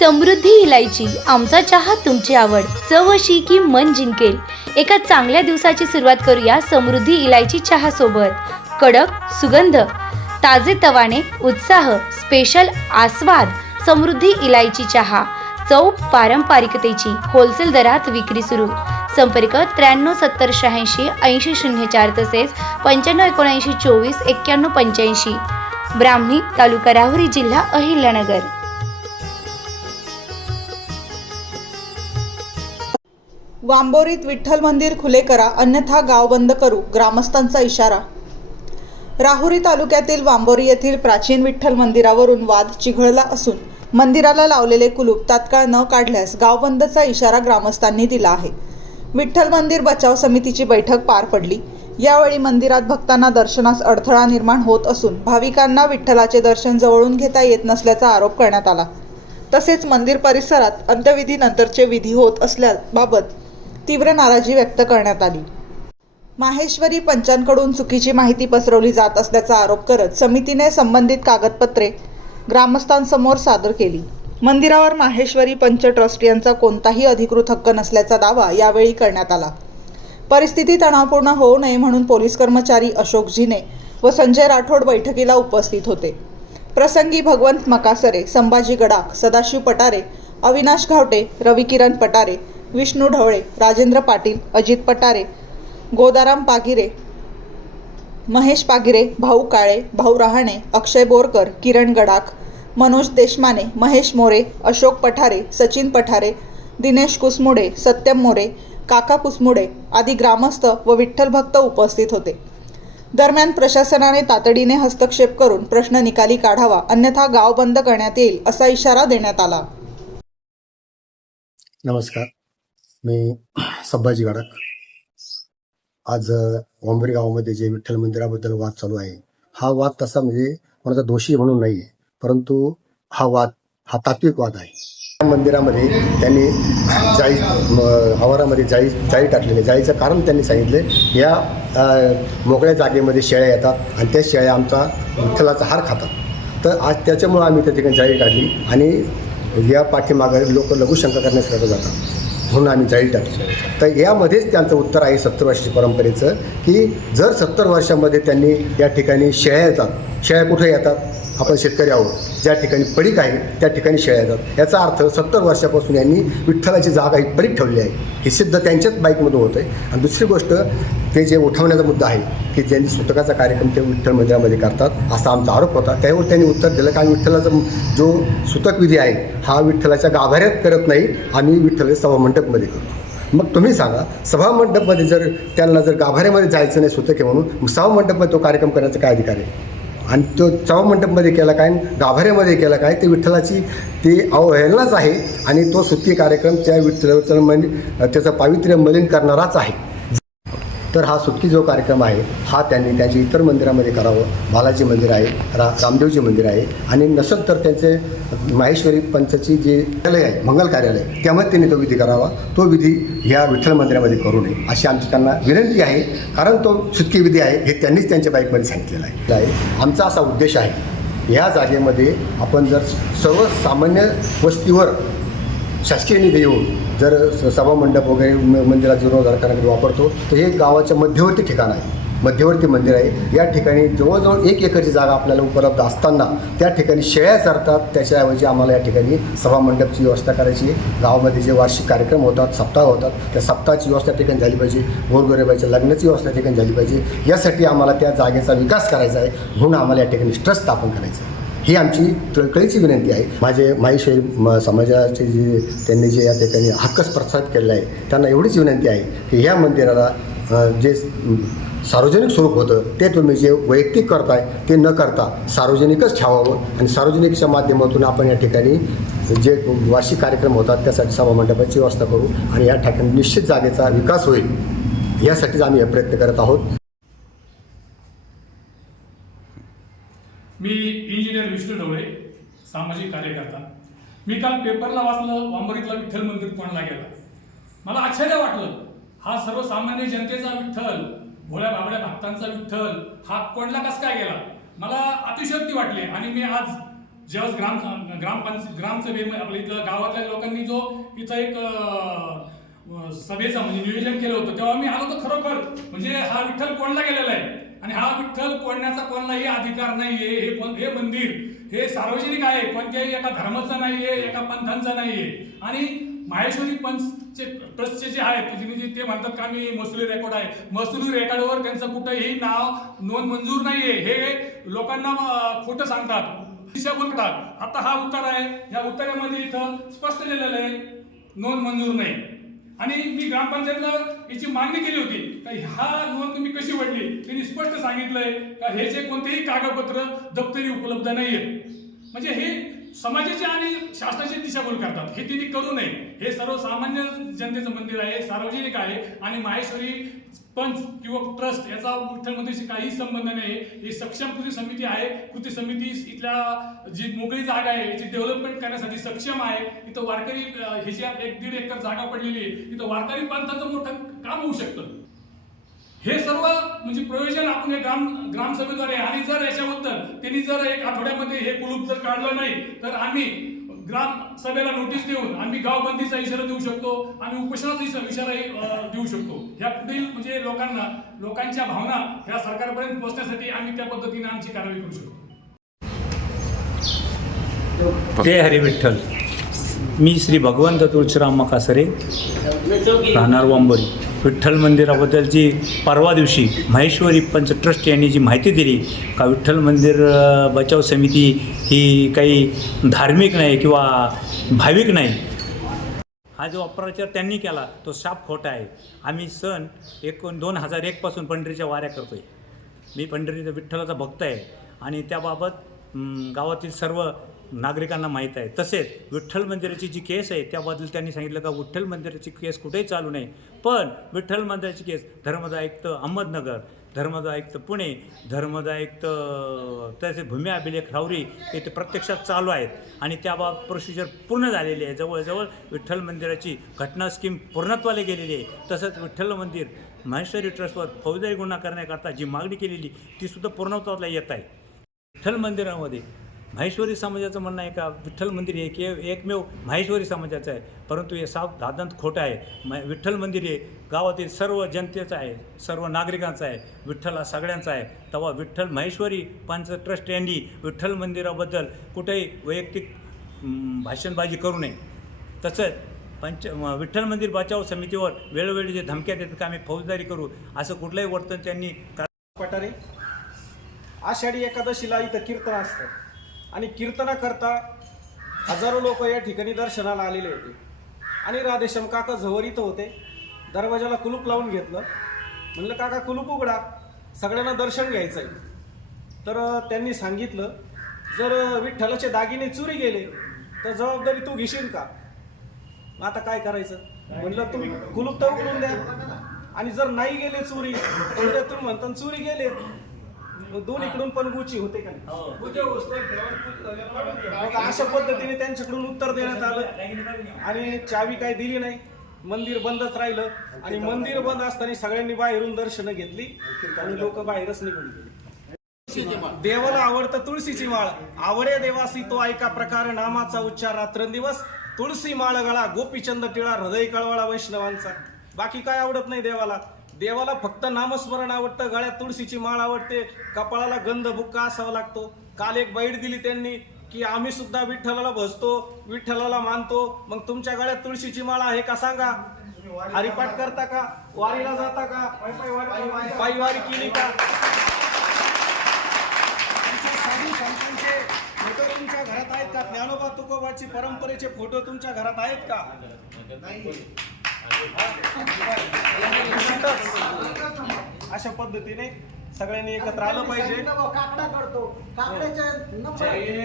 समृद्धी इलायची, आमचा चहा तुमची आवड, चव अशी की मन जिंकेल. एका चांगल्या दिवसाची सुरुवात करूया समृद्धी इलायची चहा सोबत. कडक सुगंध, ताजे तवाने, उत्साह, स्पेशल आस्वाद. समृद्धी इलायची चहा, चव पारंपरिकतेची. होलसेल दरात विक्री सुरू. संपर्क 9370868004 तसेच 9579249185. ब्राह्मणी, तालुका राहुरी, जिल्हा अहिल्यानगर. वांबोरीत विठ्ठल मंदिर खुले करा, अन्यथा गाव बंद करू, ग्रामस्थांचा इशारा. राहुरी तालुक्यातील वांबोरी येथील प्राचीन विठ्ठल मंदिरावरून वाद चिघळला असून मंदिराला लावलेले कुलूप तात्काळ न काढल्यास गाव बंदचा इशारा ग्रामस्थांनी दिला आहे. विठ्ठल मंदिर बचाव समितीची बैठक पार पडली. यावेळी मंदिरात भक्तांना दर्शनास अडथळा निर्माण होत असून भाविकांना विठ्ठलाचे दर्शन जवळून घेता येत नसल्याचा आरोप करण्यात आला. तसेच मंदिर परिसरात अंत्यविधीनंतरचे विधी होत असल्याबाबत तीव्र नाराजी व्यक्त करण्यात आली. माहेश्वरी पंचांकडून चुकीची माहिती पसरवली जात असल्याचा आरोप करत समितीने संबंधित कागदपत्रे ग्रामस्थांसमोर सादर केली. मंदिरावर माहेश्वरी पंच ट्रस्ट यांचा कोणताही अधिकृत हक्क नसल्याचा दावा यावेळी करण्यात आला. परिस्थिती तणावपूर्ण होऊ नये म्हणून पोलीस कर्मचारी अशोक जिने व संजय राठोड बैठकीला उपस्थित होते. प्रसंगी भगवंत मकासरे, संभाजी गडाख, सदाशिव पटारे, अविनाश घावटे, रविकिरण पटारे, विष्णू ढवळे, राजेंद्र पाटील, अजित पटारे, गोदाराम पागिरे, महेश पागिरे, भाऊ काळे, भाऊ रहाणे, अक्षय बोरकर, किरण गडाख, मनोज देशमाने, महेश मोरे, अशोक पठारे, सचिन पठारे, दिनेश कुसमुडे, सत्यम मोरे, काका कुसमुडे आदी ग्रामस्थ व विठ्ठल भक्त उपस्थित होते. दरम्यान प्रशासनाने तातडीने हस्तक्षेप करून प्रश्न निकाली काढावा, अन्यथा गाव बंद करण्यात येईल असा इशारा देण्यात आला. नमस्कार, मी संभाजी गडाख. आज वांबोरी गावामध्ये जे विठ्ठल मंदिराबद्दल वाद चालू आहे, हा वाद तसा म्हणजे कोणाचा दोषी म्हणून नाही आहे, परंतु हा वाद हा तात्विक वाद आहे. या मंदिरामध्ये त्यांनी आवारामध्ये जाळी टाकलेली. जाळीचं कारण त्यांनी सांगितले, या मोकळ्या जागेमध्ये शेळ्या येतात आणि त्या शेळ्या आमचा विठ्ठलाचा हार खातात. तर आज त्याच्यामुळं आम्ही त्या ठिकाणी जाळी काढली आणि या पाठीमागे लोक लघुशंका करण्यासाठी जातात म्हणून आम्ही जाळी टाकली. तर यामध्येच त्यांचं उत्तर आहे 70 वर्षाच्या परंपरेचं, की जर 70 वर्षामध्ये त्यांनी या ठिकाणी शेळ्या येतात. शेळ्या कुठे येतात? आपण शेतकरी आहोत, ज्या ठिकाणी पडीक आहे त्या ठिकाणी शेळ्या येतात. याचा अर्थ 70 वर्षापासून यांनी विठ्ठलाची जागा ही पडीक ठेवली आहे. हे सिद्ध त्यांच्याच बाईकमधून होतं आहे. आणि दुसरी गोष्ट, ते जे उठवण्याचा मुद्दा आहे की ज्यांनी सुतकाचा कार्यक्रम ते विठ्ठल मंदिरामध्ये करतात असा आमचा आरोप होता. त्यावर त्यांनी उत्तर दिलं की आम्ही विठ्ठलाचा जो सुतक विधी आहे हा विठ्ठलाच्या गाभाऱ्यात करत नाही, आम्ही विठ्ठलाच्या सभामंडपमध्ये करतो. मग तुम्ही सांगा, सभामंडपमध्ये जर त्यांना जर गाभाऱ्यामध्ये जायचं नाही सुतक आहे म्हणून, सभामंडपमध्ये तो कार्यक्रम करण्याचा काय अधिकार आहे? आणि तो सभामंडपमध्ये केला काय, गाभाऱ्यामध्ये केला काय, ते विठ्ठलाची ती अवहेलनाच आहे. आणि तो सुतकी कार्यक्रम त्या विठ्ठल त्याचं पावित्र्य मलिन करणाराच आहे. तर हा सुतकी जो कार्यक्रम आहे हा त्यांनी त्यांच्या इतर मंदिरामध्ये करावं. बालाजी मंदिर आहे, रामदेवजी मंदिर आहे, आणि नसेल तर त्यांचे माहेश्वरी पंचची जे कार्यालय आहे, मंगल कार्यालय, त्यामध्ये त्यांनी तो विधी करावा. तो विधी ह्या विठ्ठल मंदिरामध्ये करू नये अशी आमची त्यांना विनंती आहे. कारण तो सुतकी विधी आहे हे त्यांनीच त्यांच्या बाईकमध्ये सांगितलेलं आहे. आमचा असा उद्देश आहे, ह्या जागेमध्ये आपण जर सर्वसामान्य वस्तीवर शासकीय निधी येऊन जर सभामंडप वगैरे मंदिरात जीर्णोद्धार करण्यासाठी वापरतो, तर हे गावाच्या मध्यवर्ती ठिकाण आहे, मध्यवर्ती मंदिर आहे. या ठिकाणी जवळजवळ 1 एकरची जागा आपल्याला उपलब्ध असताना त्या ठिकाणी शेळ्या चरतात. त्याच्याऐवजी आम्हाला या ठिकाणी सभामंडपची व्यवस्था करायची. गावामध्ये जे वार्षिक कार्यक्रम होतात, सप्ताह होतात, त्या सप्ताहाची व्यवस्था ठिकाणी झाली पाहिजे. गोरगरिबाच्या लग्नाची व्यवस्था ठिकाणी झाली पाहिजे. यासाठी आम्हाला त्या जागेचा विकास करायचा आहे, म्हणून आम्हाला या ठिकाणी ट्रस्ट स्थापन करायचं आहे. ही आमची कळकळीची विनंती आहे. माझे माहेश्वरी समाजाचे जे त्यांनी जे या ठिकाणी हक्क प्रस्थापित केलेला आहे, त्यांना एवढीच विनंती आहे की ह्या मंदिराला जे सार्वजनिक स्वरूप होतं ते तुम्ही जे वैयक्तिक करताय ते न करता सार्वजनिकच ठेवावं. आणि सार्वजनिकच्या माध्यमातून आपण या ठिकाणी जे वार्षिक कार्यक्रम होतात त्यासाठी सभामंडपाची व्यवस्था करू आणि या ठिकाणी निश्चित जागेचा विकास होईल, यासाठीच आम्ही हे प्रयत्न करत आहोत. मी इंजिनियर विष्णू ढवळे, सामाजिक कार्यकर्ता. मी काल पेपरला वाचलं, वांबोरीतला विठ्ठल मंदिर कोणला गेला. मला आश्चर्य वाटलं, हा सर्वसामान्य जनतेचा विठ्ठल, भोळ्या बाबड्या भक्तांचा विठ्ठल हा कोणला कसा काय गेला. मला अतिशयोक्ती वाटली. आणि मी आज ज्यावेळेस ग्रामसभेमध्ये आपल्या इथं गावातल्या लोकांनी जो इथं एक सभेचं म्हणजे नियोजन केलं होतं, तेव्हा मी आलो तर खरोखर म्हणजे हा विठ्ठल कोणला गेलेला आहे आणि हा विठ्ठल कोणण्याचा कोणलाही अधिकार नाहीये. हे मंदिर हे सार्वजनिक आहे, कोणत्याही एका धर्माचं नाहीये, एका पंथांचं नाहीये. आणि माहेश्वरी पंचचे ट्रस्टचे जे आहेत ते म्हणतात का मी महसुली रेकॉर्ड आहे, महसुली रेकॉर्डवर त्यांचं कुठंही नाव नोंद मंजूर नाहीये. हे लोकांना खोटं सांगतात, दिशाभूल करतात. आता हा उतारा आहे, या उतार्यामध्ये इथं स्पष्ट लिहिलेलं आहे नोंद मंजूर नाही. आणि मी ग्रामपंचायतला याची मागणी केली होती का हा नोंद तुम्ही कशी वडली. त्यांनी स्पष्ट सांगितलंय का हे जे कोणतेही कागदपत्र दप्तरी उपलब्ध नाहीये. म्हणजे हे समाजाचे आणि शासनाची दिशाभूल करतात. हे त्यांनी करू नये. हे सर्वसामान्य जनतेचं मंदिर आहे, सार्वजनिक आहे आणि माहेश्वरी पंच किंवा ट्रस्ट याचा विठ्ठल मंदिराशी काही संबंध नाही. ही सक्षम कृती समिती आहे. कृती समिती इथल्या जी मोकळी जागा आहे याची डेव्हलपमेंट करण्यासाठी सक्षम आहे. इथं वारकरी ह्याची 1-1.5 एकर जागा पडलेली आहे, इथं वारकरी पंथाचं मोठं काम होऊ शकतं. हे सर्व म्हणजे प्रयोजन आपण हे ग्रामसभेद्वारे आणि जर याच्याबद्दल त्यांनी जर 1 आठवड्यामध्ये हे कुलूप जर काढलं नाही तर आम्ही ग्रामसभेला नोटीस देऊन आम्ही गावबंदीचा इशारा देऊ शकतो, आम्ही उपोषणाचा इशाराही देऊ शकतो. ह्या पुढील म्हणजे लोकांच्या भावना ह्या सरकारपर्यंत पोहोचण्यासाठी आम्ही त्या पद्धतीने आमची कारवाई करू शकतो. जय हरी विठ्ठल. मी श्री भगवंत तुळशीराम मकासरे, राहणार वांबोरी. विठ्ठल मंदिराबद्दलची परवा दिवशी माहेश्वरी पंच ट्रस्ट यांनी जी माहिती दिली का विठ्ठल मंदिर बचाव समिती ही काही धार्मिक नाही किंवा भाविक नाही, हा जो अप्रचार त्यांनी केला तो साफ खोटा आहे. आम्ही सन 2001 पासून पंढरीच्या वाऱ्या करतो आहे. मी पंढरीचा विठ्ठलाचा भक्त आहे आणि त्याबाबत गावातील सर्व नागरिकांना माहीत आहे. तसेच विठ्ठल मंदिराची जी केस आहे त्याबद्दल त्यांनी सांगितलं का विठ्ठल मंदिराची केस कुठेही चालू नाही, पण विठ्ठल मंदिराची केस धर्मदायुक्त अहमदनगर, धर्मदायुक्त पुणे, धर्मदायुक्त तसेच भूमी अभिलेख राहुरी येथे प्रत्यक्षात चालू आहेत आणि त्याबाबत प्रोसिजर पूर्ण झालेली आहे. जवळजवळ विठ्ठल मंदिराची घटना स्कीम पूर्णत्वाला गेलेली आहे. तसंच विठ्ठल मंदिर माहेश्वरी ट्रस्टवर फौजदारी गुन्हा करण्याकरता जी मागणी केलेली तीसुद्धा पूर्णत्वाला येत आहे. विठ्ठल मंदिरामध्ये माहेश्वरी समाजाचं म्हणणं आहे का विठ्ठल मंदिर हे एकमेव माहेश्वरी समाजाचं आहे, परंतु हे साफ दादांत खोटं आहे. विठ्ठल मंदिर हे गावातील सर्व जनतेचं आहे, सर्व नागरिकांचं आहे. विठ्ठल हा सगळ्यांचा आहे. तेव्हा विठ्ठल माहेश्वरी पंच ट्रस्ट यांनी विठ्ठल मंदिराबद्दल कुठेही वैयक्तिक भाषणबाजी करू नये. तसंच विठ्ठल मंदिर बचाव समितीवर वेळोवेळी जे धमक्या देतात का आम्ही फौजदारी करू, असं कुठलंही वर्तन त्यांनी पठारे. आषाढी एकादशीला इथं कीर्तन असतं आणि कीर्तनाकरता हजारो लोक या ठिकाणी दर्शनाला आलेले होते आणि राधेश्याम काका जवळ इथं होते. दरवाजाला कुलूप लावून घेतलं. म्हणलं काका कुलूप उघडा, सगळ्यांना दर्शन घ्यायचं आहे. तर त्यांनी सांगितलं जर विठ्ठलाचे दागिने चोरी गेले तर जबाबदारी तू घेशील का. आता काय करायचं. म्हणलं तुम्ही कुलूप तर उघडून द्या आणि जर नाही गेले चोरी तर तुम्ही म्हणता चोरी गेले, दोन्हीकडून पण गुची होते का. अशा पद्धतीने त्यांच्याकडून उत्तर देण्यात आलं आणि चावी काय दिली नाही. मंदिर बंदच राहिलं आणि मंदिर बंद असताना सगळ्यांनी बाहेरून दर्शनं घेतली आणि लोक बाहेरच निघून गेले. देवाला आवडतं तुळशीची माळ, आवडे देवासी तो ऐका प्रकार, नामाचा उच्चार रात्रंदिवस, तुळशी माळ गळा, गोपीचंद टिळा, हृदय कळवळा वैष्णवांचा. बाकी काय आवडत नाही देवाला. देवाला फक्त नामस्मरण आवडतं, गळ्यात तुळशीची माळ आवडते, कपाळाला गंध बुक्का असावा लागतो. काल एक बाईट दिली त्यांनी की आम्ही सुद्धा विठ्ठलाला भजतो, विठ्ठलाला मानतो. मग तुमच्या गळ्यात तुळशीची माळ आहे का सांगा. हरिपाठ करता का, वारीला जाता का, पायी वारी केली का. साधू संतांचे फोटो तुमच्या घरात आहेत का. ज्ञानोबा तुकोबाची परंपरेचे फोटो तुमच्या घरात आहेत का. अशा पद्धतीने सगळ्यांनी एकत्र आलं पाहिजे.